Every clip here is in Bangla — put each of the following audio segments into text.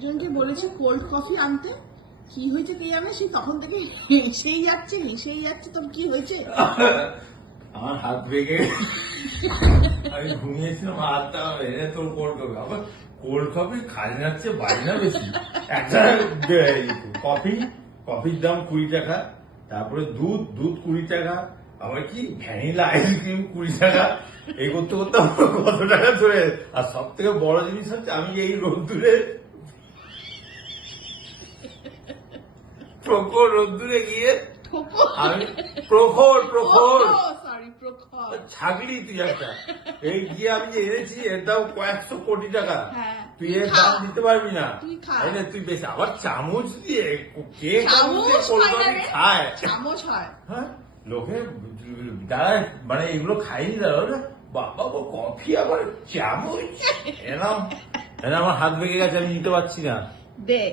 একজনকে বলেছি কোল্ড কফি আনতে, কি হয়েছে কে জানে, সেই তখন থেকে সেই যাচ্ছে। তোর কি হয়েছে? আমার হাত ভেঙে আমি ঘুমিয়েছিলাম, হাতটা এনে তোর কোল্ড কফি। আবার কোল্ড কফি খাজনার চেয়ে বাজনা বেশি। একটা কফির দাম 20 টাকা, তারপরে দুধ 20 টাকা, আবার কি ভ্যানিলা আইসক্রিম 20 টাকা। এই করতে করতে আমার কত টাকা চলে। আর সব থেকে বড় জিনিস হচ্ছে আমি এই রোদ্দুরে প্রখর রোদ্দুরে গিয়ে আমি প্রখর ছাগলি তুই একটা এই গিয়ে আমি যে এনেছি এর দাম কয়েকশো কোটি টাকা। তুই এর দাম দিতে পারবি না, তুই বেশি। আবার চামচ দিয়ে কে খায়? হ্যাঁ, লোকে যারা মানে এগুলো খাইনি তারা বাবা কফি আবার চামচ এনাম আমার হাত ভেঙে গেছে, আমি নিতে পারছি না। দেখ,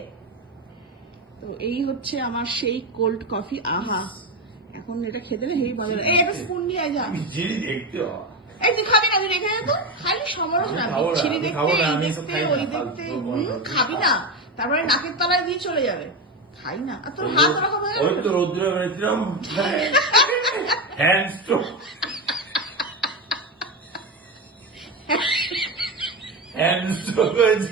তো এই হচ্ছে আমার সেই কোল্ড কফি। আহা, এখন এটা খেতে না হেভি ভালো লাগে। এই একটা স্পুন নিয়ে আয় যা। দেখতে এই তুই খাবি না, তুই রেখে দে তো। খালি সমালোচনা, বিচ্ছিরি দেখতে, এই দেখতে, ওই দেখতে। খাবি না, তারপরে নাকের তলায় দিয়ে চলে যাবে। খাই না। আর তোর হাত রাখা হয়ে ওই তো রোদ্দুরে বেরিয়েছিলাম, হ্যান্ড স্ট্রোক হয়েছে।